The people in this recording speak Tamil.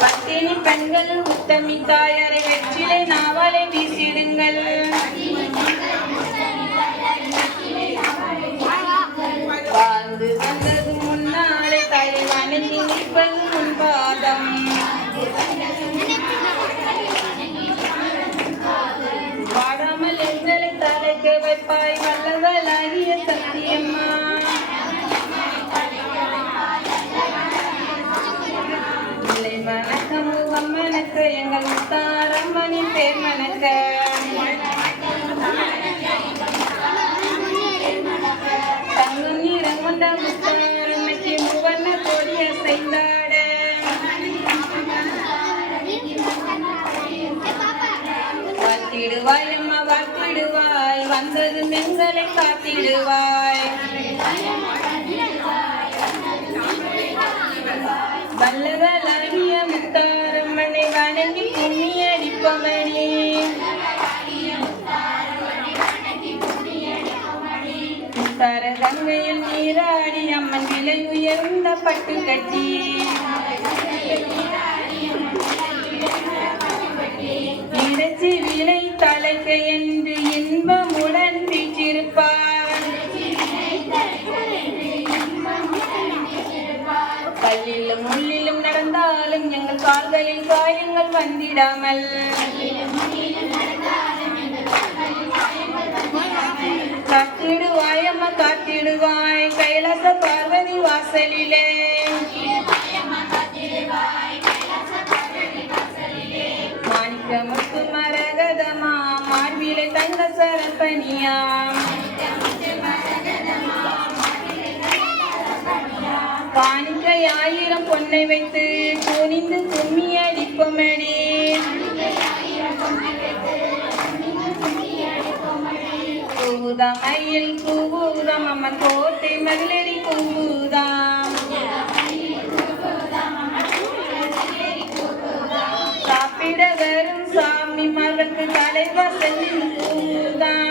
பத்தினி பெண்கள் உத்தமி தாயாரை வெற்றிலை நாவலை வீசிடுங்கள். வாழ்ந்து வந்தது முன்னாலே தாயை வணங்கி நிற்பது முன்பாதம். வாடாமல் எங்களை தலைக்க வைப்பாய் வல்லவளாகிய சத்தியம்மா. இல்லை வணக்கம் முகம்மனக்க எங்கள் முத்தாரம்மனின் பேர் மணக்க. தங்கும் நிறம் கொண்ட முத்தாரம்மைக்கு முவர்ண கொடி அசைந்தாட. வாழ்த்திடுவாய் அம்மா வாழ்த்திடுவாய் வந்தது எங்களை காத்திடுவாய். வல்லவளாகிய முத்தாரம்மனை வணங்கி கும்மி அடிப்பவனே. முத்தார கங்கையில் நீராடி அம்மன் விலை உயர்ந்த பட்டு கட்டி. இறைச்சி விலை தலைக்க என்று இன்பமுடன் வீற்றிருப்பார். கல்லிலும் முள்ளிலும் நடந்தாலும் எங்கள் கால்களில் காயங்கள் வந்திடாமல். காத்திடுவாய் அம்மா காத்திடுவாய் கைலாச பார்வதி வாசலிலே. மாணிக்கமுத்து மரகதமா மார்பிலை தங்க சரப்பனியாம். காணிக்கை 1000 பொன்னை வைத்து துணிந்து கும்மி அடிப்போமடி. கூவுதாம் மயில் கூவுதாம் அம்மன் கோட்டை மதிலடி கூவுதாம். சாப்பிட வரும் சாமி மகளுக்கு தலைவாசலில் கூவுதாம்.